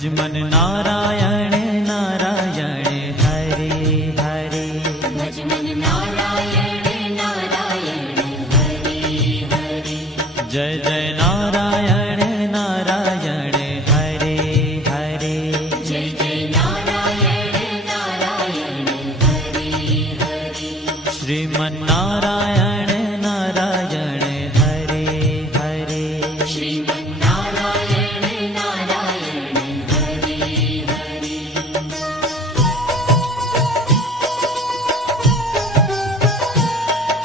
भज मन नारायण नारायण हरे हरे। भज मन नारायण नारायण हरे हरे। जय जय नारायण नारायण हरे हरे। जय जय नारायण नारायण हरे हरे। श्रीमन नारायण नारायण हरे हरे। श्रीमन नारायण नारायण हरे हरे।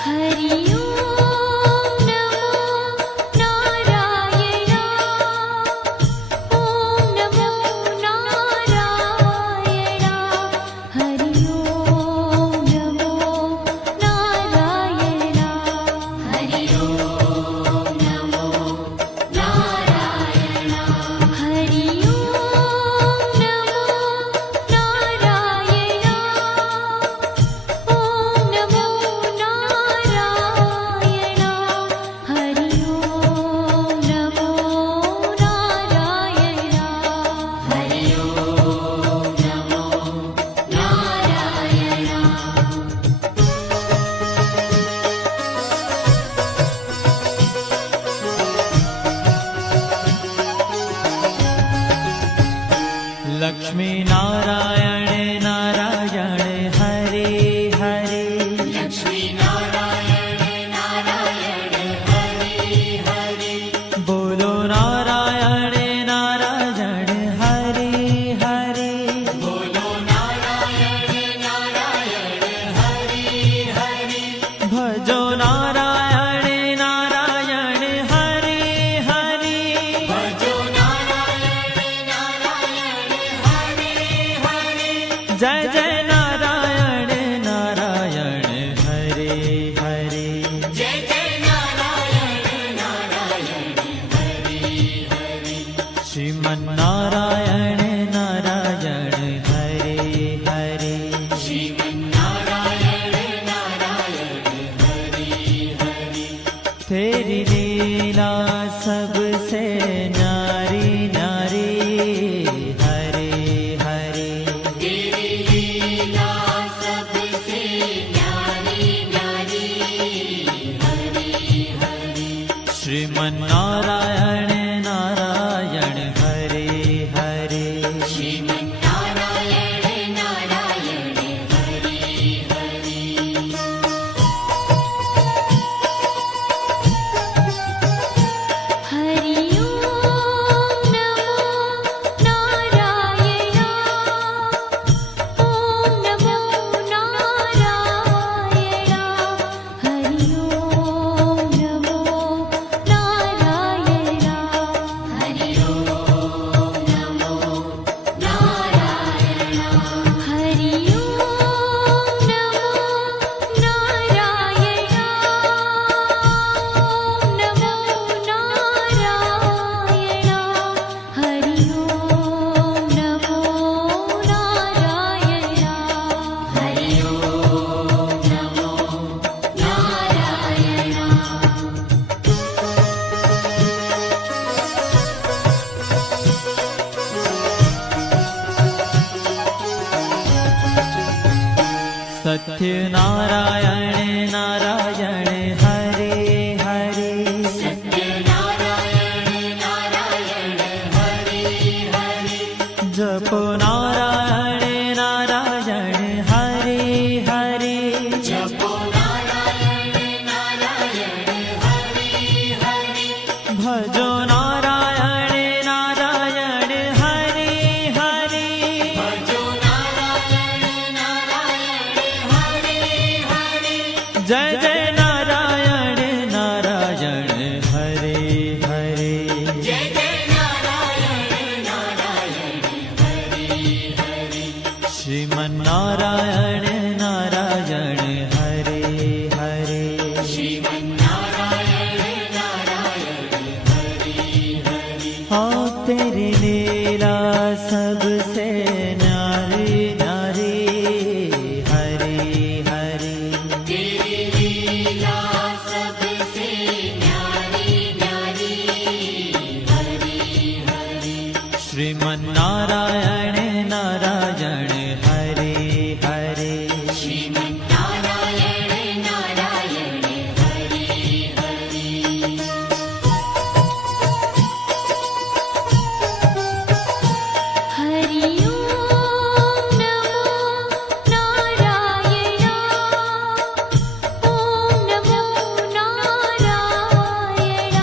हरि ओम नमो नारायण। ओम नमो नारायण। हरि ओम नमो नारायण। हरि ओम नमो नारायण। हरि ओम नमो नारायण। ओम नमो नारायण। हरि ओम नमो नारायण। हरि ओम नमो नारायण। लक्ष्मी नारायण नारायण हरे हरे। लक्ष्मी नारायण नारायण हरे हरे। बोलो नारायण नारायण हरे हरे। बोलो नारायण नारायण हरे हरे। भजो नारायण नारायण हरे हरे। भजो नारायण नारायण हरे हरे। जय जय नारायण नारायण हरे हरे। जय जय नारायण नारायण हरे हरे। श्रीमन नारायण नारायण हरे हरे। श्रीमन नारायण नारायण हरे हरे। तेरी लीला सबसे न्यारी न्यारी हरे हरे। तेरी लीला सबसे न्यारी न्यारी हरे हरे। श्रीमन नारायण नारायण हरे हरे। श्रीमन नारायण नारायण हरे हरे। हरि ओम नमो नारायण। ओम नमो नारायण। हरि ओम नमो नारायण। हरि ओम नमो नारायण। हरि ओम नमो नारायण। ओम नमो नारायण। हरि ओम नमो नारायण। हरि ओम नमो नारायण। सत्य नारायण नारायण हरे हरे। सत्य नारायण नारायण हरे हरे। जपो नारायण नारायण हरे हरे। जपो नारायण नारायण हरे हरे। भजो नारायण नारायण हरे हरे। भजो नारायण नारायण हरे हरे। जय जय नारायण नारायण हरे हरे। जय जय नारायण नारायण हरे हरे। श्रीमन नारायण नारायण हरे हरे। श्रीमन नारायण नारायण हरे हरे। हाँ तेरी लीला सबसे न्यारी न्यारी हरे हरे। तेरी लीला सबसे न्यारी न्यारी हरे हरे। श्रीमन श्रीमन्नारायण नारायण हरे हरे श्रीमन्नारायण नारायण हरि हरि हरि ओम नमो नारायण ओम नमो नारायण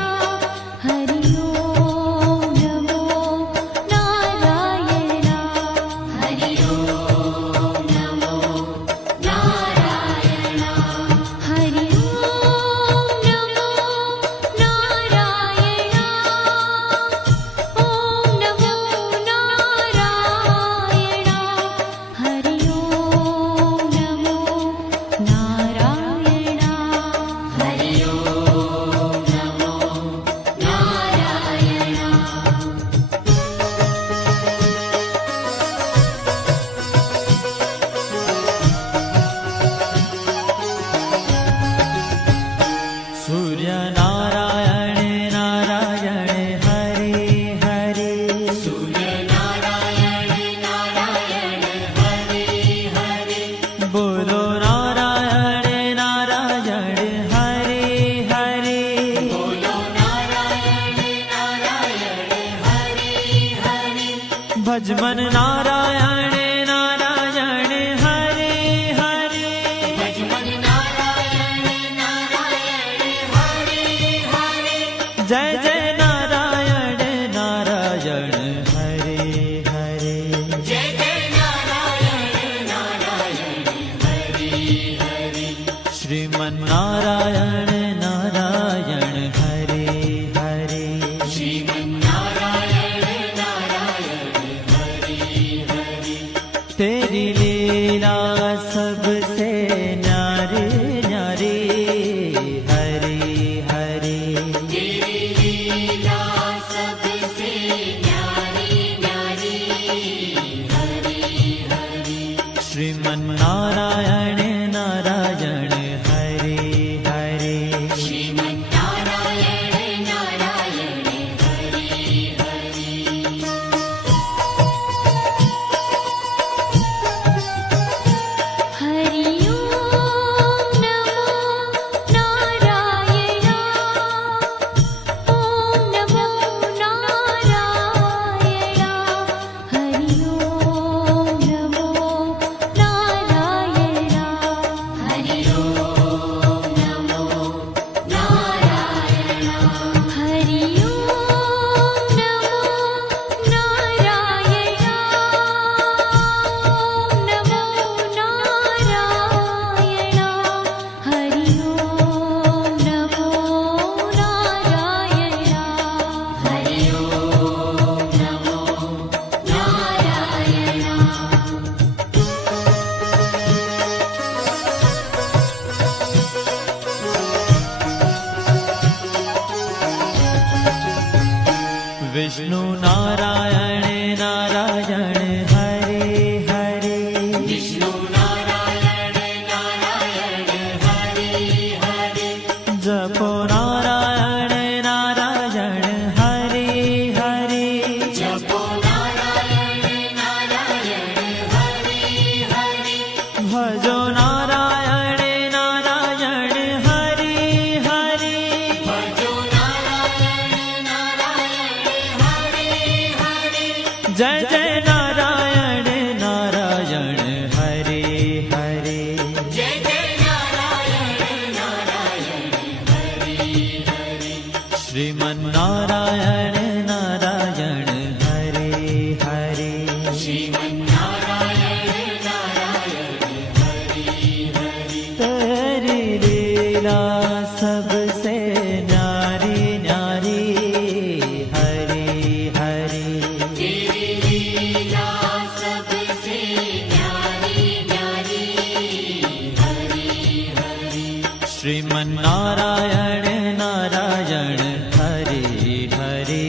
हरि ओम नमो नारायण हरि ओम नमो नारायण हरि ओम नमो नारायण ओम नमो नारायण हरि ओम नमो नारायण हरि ओम नमो नारायण सूर्य नारायण नारायण हरे हरे सूर्य नारायण नारायण हरि हरि बोलो नारायण नारायण हरे हरे बोलो नारायण नारायण हरि हरि भजमन नारायण नारायण हरे हरे भजमन नारायण नारायण हरि हरि जय जय नारायण नारायण हरे हरे जय जय नारायण नारायण हरि हरि श्रीमन्नारायण नारायण हरे हरे श्रीमन्नारायण नारायण हरि हरि तेरी लीला सबसे न्यारी न्यारी हरे हरे तेरी लीला सबसे न्यारी न्यारी हरि हरि श्रीमन्नारायण नारायण हरे हरे श्रीमन्नारायण नारायण हरि हरि हरि ओम नमो नारायण ओम नमो नारायण हरि ओम नमो नारायण हरि ओम नमो नारायण हरि ओम नमो नारायण ओम नमो नारायण हरि ओम नमो नारायण हरि ओम नमो नारायण विष्णु नारायण नारायण हरे हरे विष्णु नारायण नारायण हरि हरि जपो नारायण नारायण हरे हरे जपो नारायण नारायण हरि हरि भजो नारायण नारायण हरे हरे भजो नारायण नारायण हरि हरि जय जय नारायण नारायण हरे हरे जय जय नारायण नारायण हरि हरि श्रीमन्नारायण नारायण हरे हरे श्रीमन्नारायण नारायण हरि हरि तेरी लीला सबसे न्यारी न्यारी हरे हरे तेरी लीला सबसे न्यारी न्यारी हरि हरि श्रीमन्नारायण नारायण हरे हरे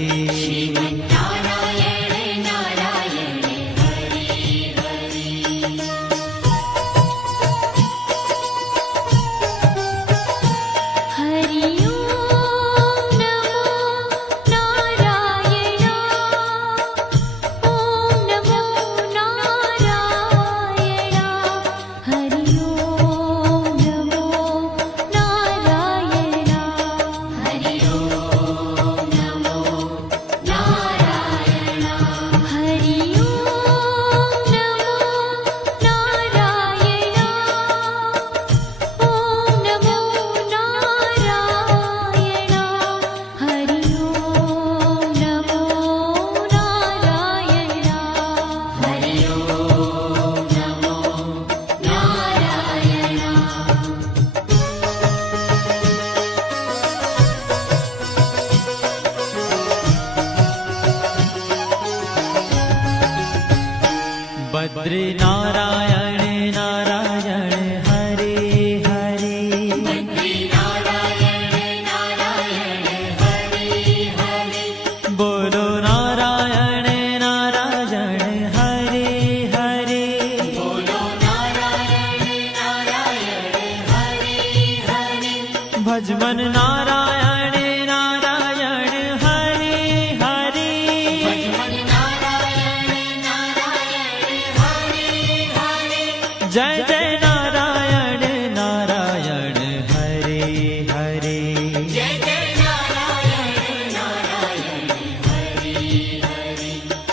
बद्री नारायण नारायण हरे हरे बद्री नारायण नारायण हरे हरे बोलो नारायण नारायण हरे हरे बोलो नारायण नारायण हरे हरे भजमन नारायण नारायण हरे हरे भजमन नारायण नारायण हरे हरे जय जय नारायण नारायण हरे हरे जय जय नारायण नारायण हरे हरे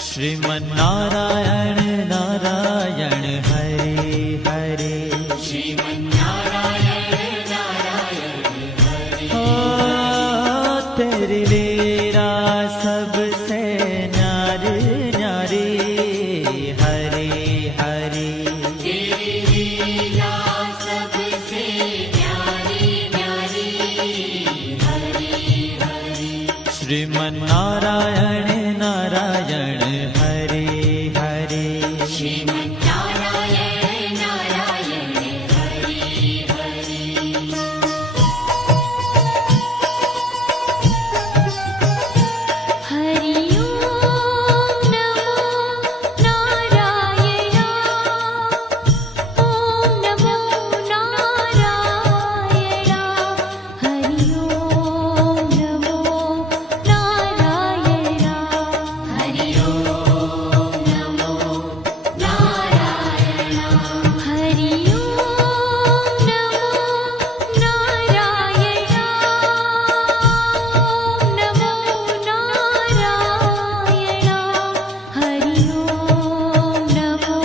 श्रीमन नारायण नारायण हरे हरे श्रीमन्नारायण नारायण हरे ओ तेरी लीला सबसे न्यारी न्यारी हरे हरे तेरी लीला सबसे न्यारी न्यारी हरे हरे श्रीमन नारायण नारायण हरे हरे श्रीमन्नारायण नारायण हरे हरे हरि ओम नमो नारायण ओम नमो नारायण हरि ओम नमो नारायण हरि ओम नमो नारायण हरि ओम नमो नारायण ओम नमो नारायण हरि ओम नमो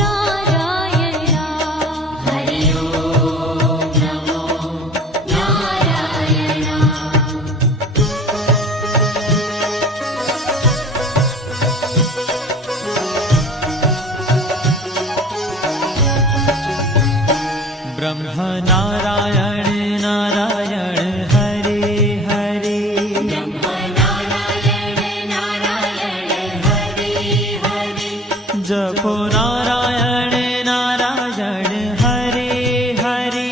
नारायण हरि ओम नमो नारायण ब्रह्म नारायण नारायण हरे हरे नारायण नारायण हरे हरे जपो नारायण नारायण हरे हरे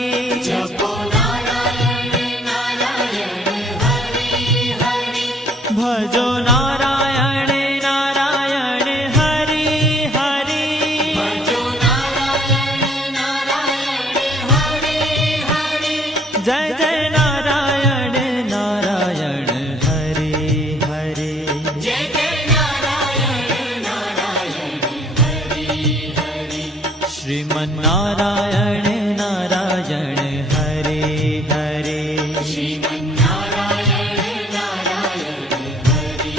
जपो नारायण नारायण हरे हरे भजो नारायण नारायण हरे हरे भजो नारायण नारायण हरे हरे जय जय नारायण नारायण हरे हरे जय जय नारायण नारायण हरे हरे श्रीमन नारायण नारायण हरे हरे श्रीमन्नारायण नारायण हरे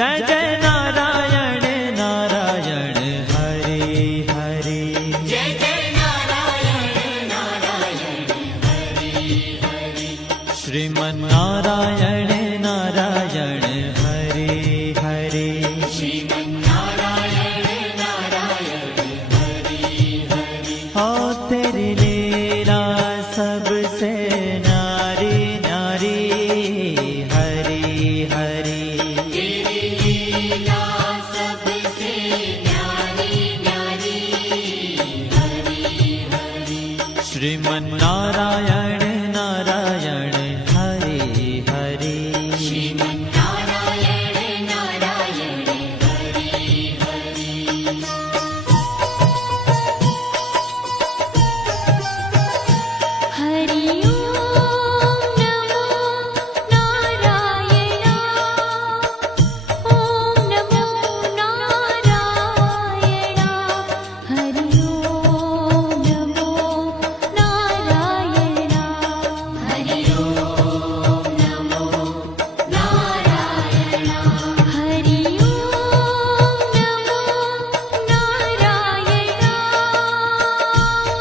जय जय नारायण नारायण हरे हरे जय जय नारायण नारायण हरि हरि श्रीमन्नारायण नारायण हरे हरे श्रीमन्नारायण नारायण हरि हरि हो तेरी लीला सबसे न्यारी न्यारी हरे हरे तेरी लीला सबसे न्यारी न्यारी हरि हरि श्रीमन्नारायण नारायण हरे हरे श्रीमन्नारायण नारायण हरि हरि हरि ओम नमो नारायण ओम नमो नारायण हरि ओम नमो नारायण हरि ओम नमो नारायण हरि ओम नमो नारायण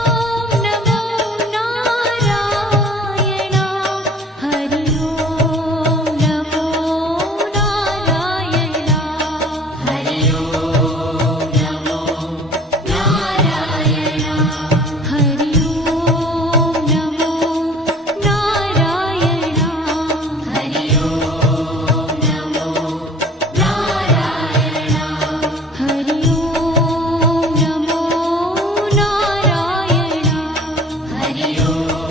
ओम नमो नारायण हरि ओम नमो नारायण हरि ओम नमो नारायण हरि ओम नमो नारायण हरि ओम नमो नारायण हरि ओम नमो नारायण हरि ओम नमो नारायण हरि ओम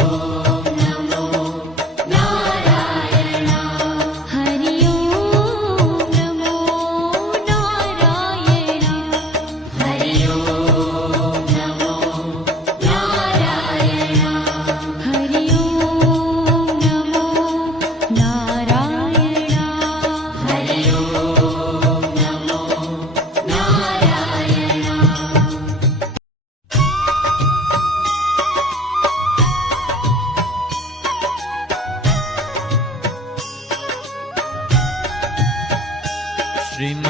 नमो नारायण हरि ओम नमो नारायण हरि ओम नमो नारायण हरि ओम नमो नारायण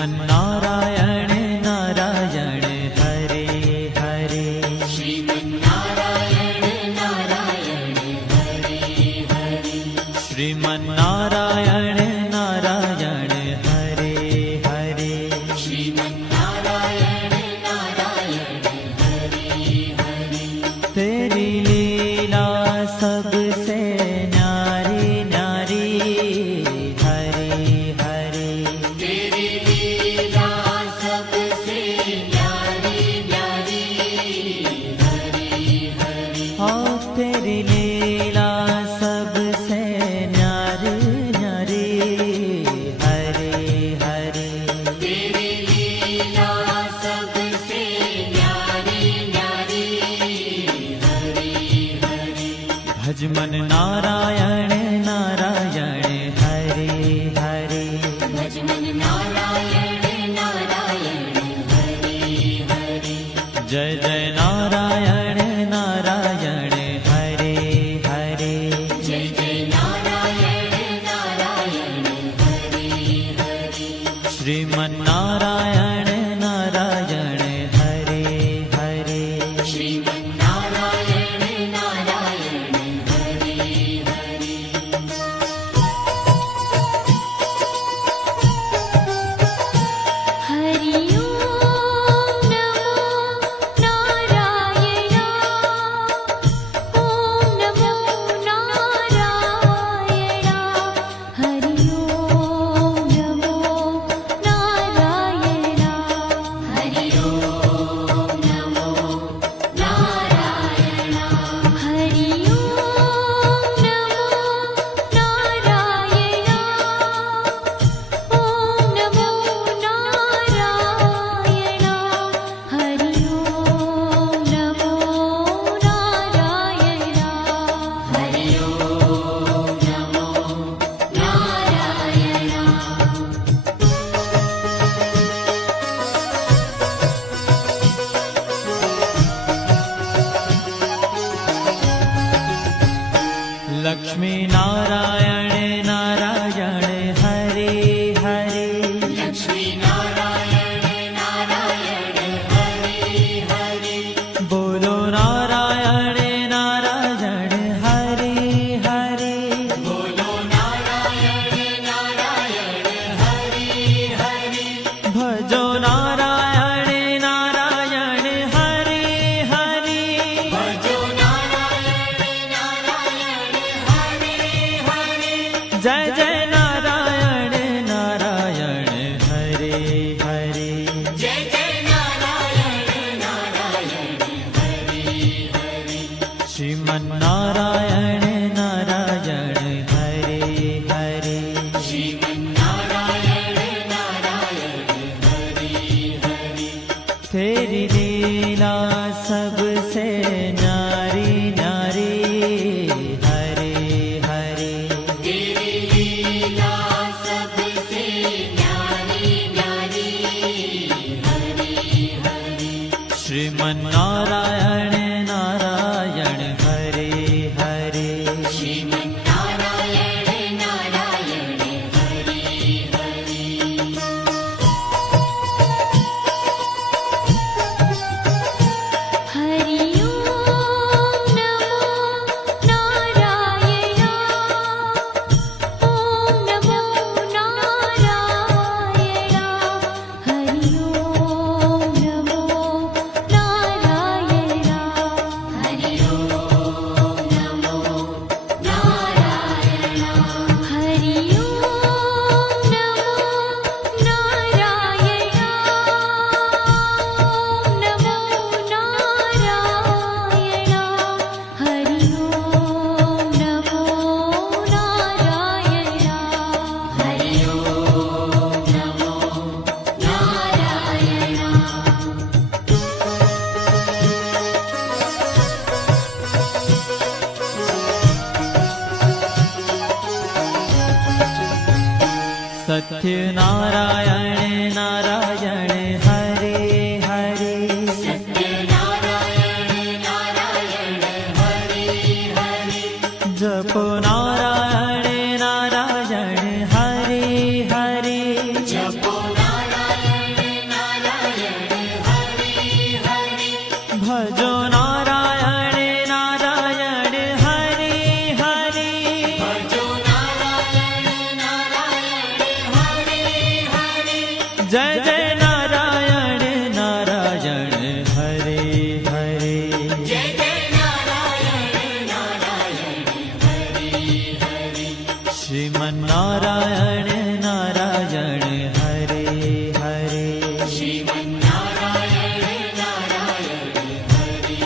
श्रीमन्नारायण नारायण हरे हरे श्रीमन्नारायण नारायण हरि हरि श्रीमन्नारायण नारायण हरे हरे श्रीमन्नारायण नारायण हरि हरि तेरी लीला सबसे न्यारी न्यारी हरे हरे तेरी लीला सबसे न्यारी न्यारी हरि हरि हो तेरी लीला सबसे न्यारी न्यारी हरे हरे तेरी लीला सबसे न्यारी न्यारी हरि हरि भज मन नारायण नारायण हरे हरे भजमन नारायण नारायण हरि हरि जय जय नारायण नारायण हरे हरे जय जय नारायण नारायण हरि हरि श्रीमन्नारायण नारायण हरे हरे श्रीमन्नारायण नारायण हरि हरि हरि ओम नमो नारायण ओम नमो नारायण हरि ओम नमो नारायण हरि ओम नमो नारायण हरि ओम नमो नारायण ओम नमो नारायण हरि ओम नमो नारायण हरि ओम नमो नारायण लक्ष्मी नारायण नारायण हरे हरे लक्ष्मी तेरी लीला सबसे न्यारी न्यारी हरे हरे तेरी लीला सबसे न्यारी न्यारी हरि हरि श्रीमन्नारायण नारायण हरे हरे श्रीमन्नारायण नारायण हरि हरि हरि ओम नमो नारायण ओम नमो नारायण हरि ओम नमो नारायण हरि ओम नमो नारायण हरि ओम नमो नारायण ओम नमो नारायण हरि ओम नमो नारायण हरि ओम नमो नारायण सत्यनारायण नारायण हरे हरे सत्यनारायण नारायण हरि हरि जपो नारायण नारायण हरे हरे जपो नारायण नारायण हरि हरि भजो नारायण नारायण हरे हरे भजो नारायण नारायण हरि हरि जय जय नारायण नारायण हरे हरे जय जय नारायण नारायण हरि हरि श्रीमन्नारायण नारायण हरे हरे श्रीमन्नारायण नारायण हरि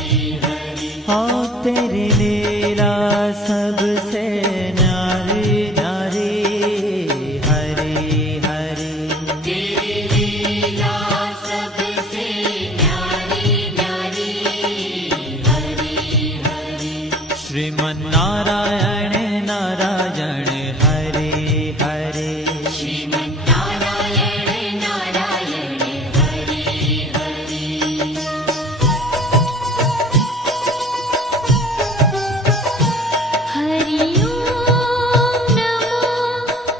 हरि हाँ तेरी लीला सबसे न्यारी न्यारी हरे हरे तेरी लीला सबसे न्यारी न्यारी हरि हरि श्रीमन्नारायण नारायण हरे हरे श्रीमन्नारायण नारायण हरि हरि हरि ओम नमो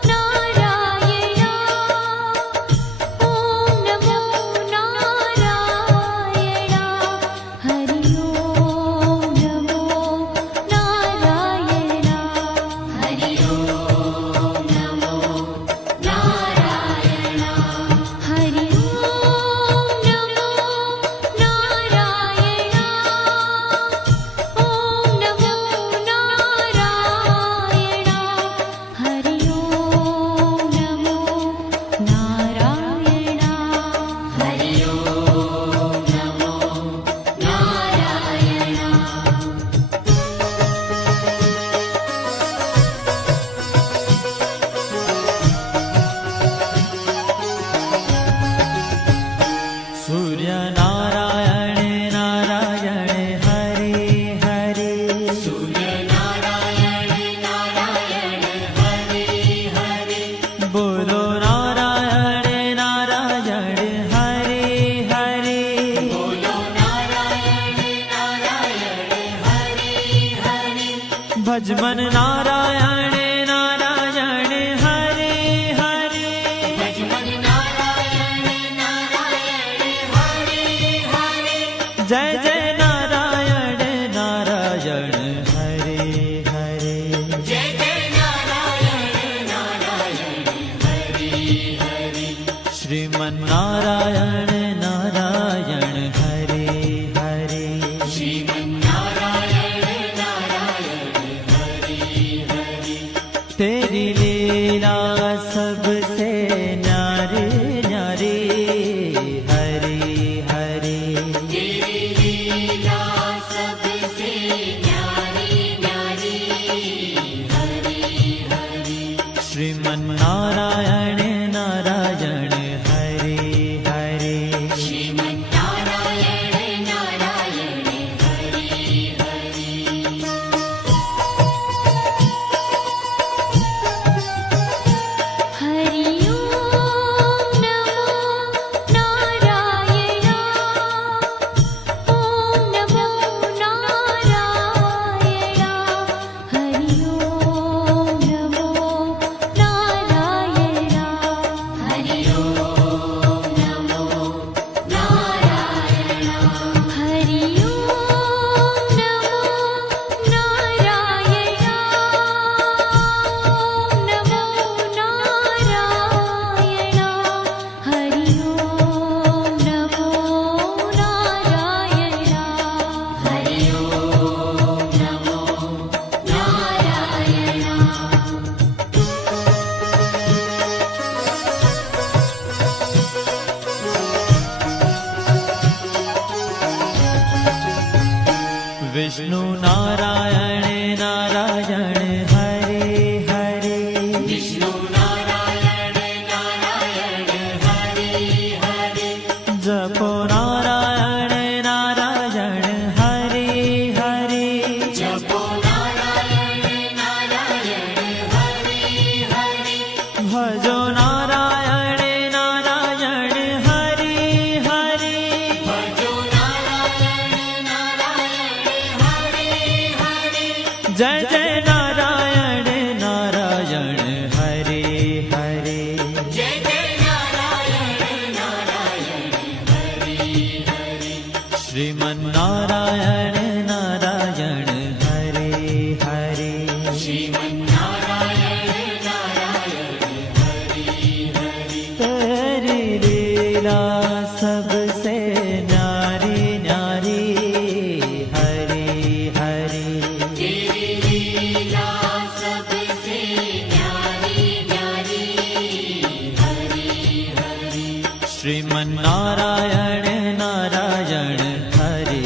नारायण ओम नमो नारायण हरि ओम नमो नारायण हरि ओम नमो नारायण हरि ओम नमो नारायण ओम नमो नारायण हरि ओम नमो नारायण हरि ओम नमो नारायण सूर्य नारायण नारायण हरे हरे सूर्य नारायण नारायण हरि हरि बोलो नारायण नारायण हरे हरे बोलो नारायण नारायण हरि हरि भजमन नारायण नारायण हरे हरे भजमन नारायण नारायण हरि हरि जय जय नारायण नारायण हरे हरे जय जय नारायण नारायण हरि हरि श्रीमन्नारायण नारायण हरे हरे श्रीमन्नारायण नारायण हरि हरि तेरी लीला सबसे न्यारी न्यारी हरे हरे तेरी लीला सबसे न्यारी न्यारी हरि हरि श्रीमन्नारायण नारायण हरे हरे विष्णु नारायण नारायण हरे हरे विष्णु नारायण नारायण हरे हरे जपो नारायण नारायण हरे हरे जपो नारायण नारायण हरे हरे भजो नारायण नारायण हरे हरे भजो नारायण नारायण हरे हरे जय जय नारायण नारायण हरे हरे जय जय नारायण नारायण हरे हरे श्रीमन्नारायण नारायण हरे हरे श्रीमन्नारायण नारायण हरे हरे तेरी लीला सबसे न्यारी न्यारी हरे हरे तेरी लीला सबसे न्यारी न्यारी हरे हरे श्रीमन्नारायण नारायण हरे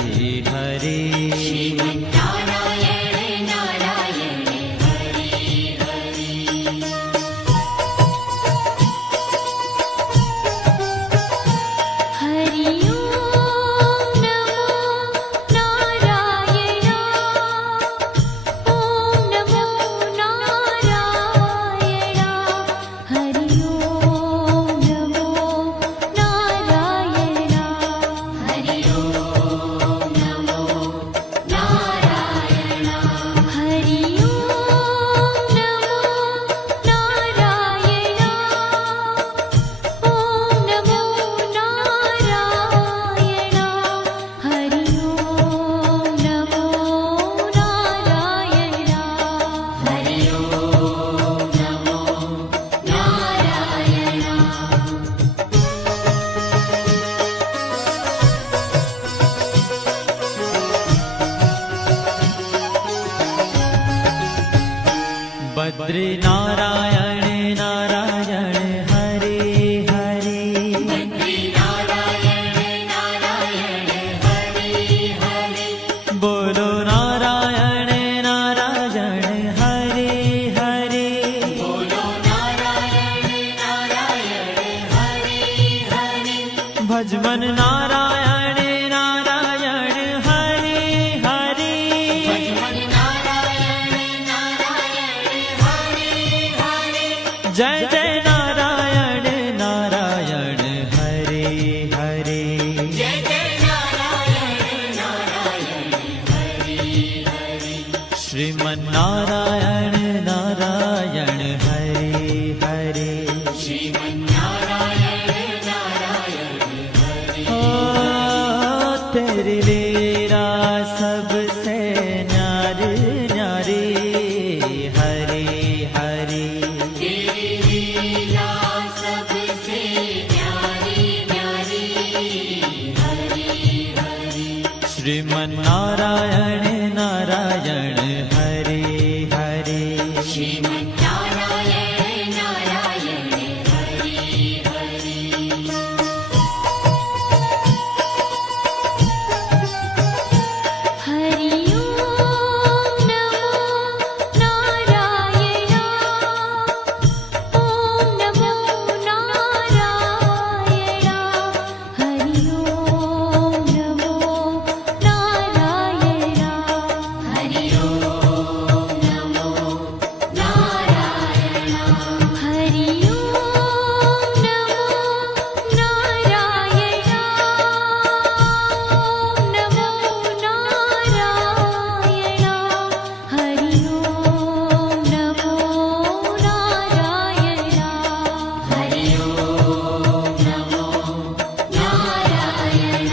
हरे श्रीमन्नारायण नारायण हरे हरे हरि ओम नमो नारायण ओम नमो नारायण हरि ओम नमो नारायण हरि ओम नमो नारायण हरि ओम नमो नारायण ओम नमो नारायण हरि ओम नमो नारायण हरि ओम नमो नारायण बद्री नारायण नारायण हरे हरे बद्री नारायण नारायण हरे हरे बोलो नारायण नारायण हरे हरे बोलो नारायण नारायण हरे हरे भजमन नारायण नारायण हरे हरे भजमन नारायण नारायण हरे हरे जय जय नारायण नारायण हरे हरे जय जय नारायण नारायण हरे हरे श्रीमन्नारायण नारायण हरे हरे श्रीमन्नारायण नारायण हरे ओ तेरी लीला सबसे न्यारी न्यारी हरे हरे तेरी लीला सबसे न्यारी न्यारी हरे हरे श्रीमन्नारायण नारायण हरे हरे श्रीमन्नारायण नारायण हरे हरे हरि ओम नमो नारायण ओम नमो नारायण हरि ओम नमो नारायण हरि ओम नमो नारायण हरि ओम नमो नारायण ओम नमो नारायण हरि ओम नमो नारायण हरि ओम नमो नारायण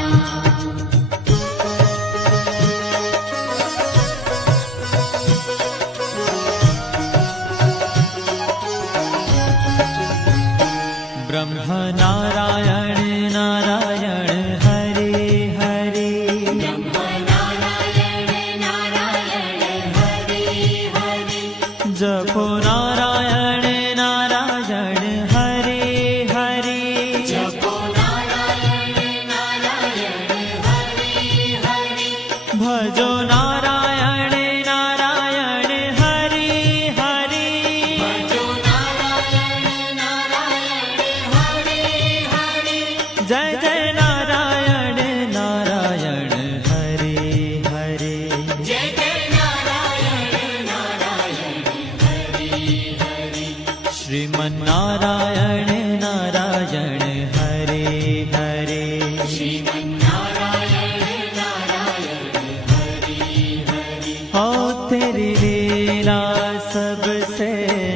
ब्रह्म नारायण नारायण हरे हरे ब्रह्म नारायण नारायण हरे हरे जपो नारायण नारायण हरे हरे जपो नारायण नारायण हरे हरे भजो नारायण जय जय नारायण नारायण हरे हरे जय जय नारायण नारायण हरि हरि श्रीमन्नारायण नारायण हरे हरे श्रीमन्नारायण नारायण हरि हरि ओ तेरी लीला सबसे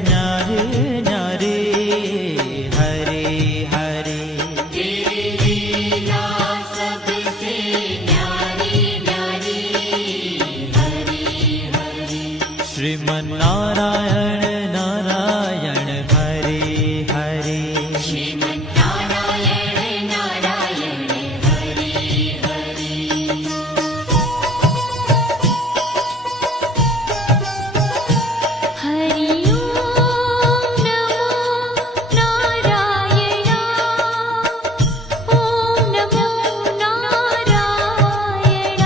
न्यारी न्यारी हरे हरे तेरी लीला सबसे न्यारी न्यारी हरि हरि श्रीमन्नारायण नारायण हरे हरे श्रीमन्नारायण नारायण हरि हरि हरि ओम नमो नारायण ओम नमो नारायण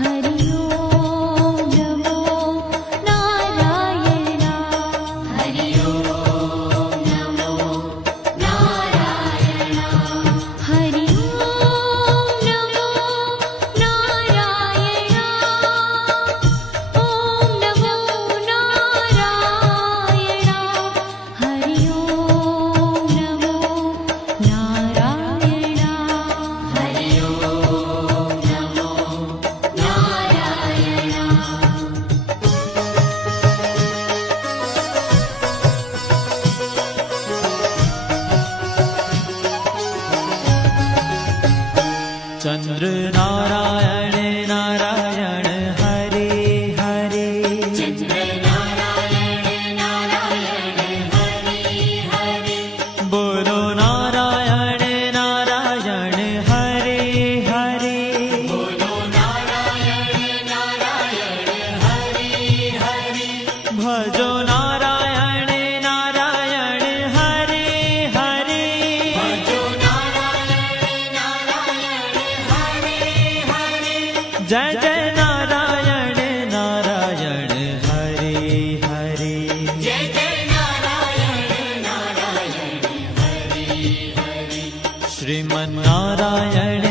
हरि ओम नमो नारायण हरि ओम नमो नारायण हरि ओम नमो नारायण ओम नमो नारायण हरि ओम नमो नारायण हरि ओम नमो नारायण चंद्र नारायण नारायण हरे हरे चंद्र नारायण नारायण हरि हरि बोलो नारायण नारायण हरे हरे बोलो नारायण नारायण हरि हरि भजो नारायण नारायण हरे हरे भजो नारायण नारायण हरि हरि जय जय नारायण नारायण हरे हरे जय जय नारायण नारायण हरि हरि श्रीमन्नारायण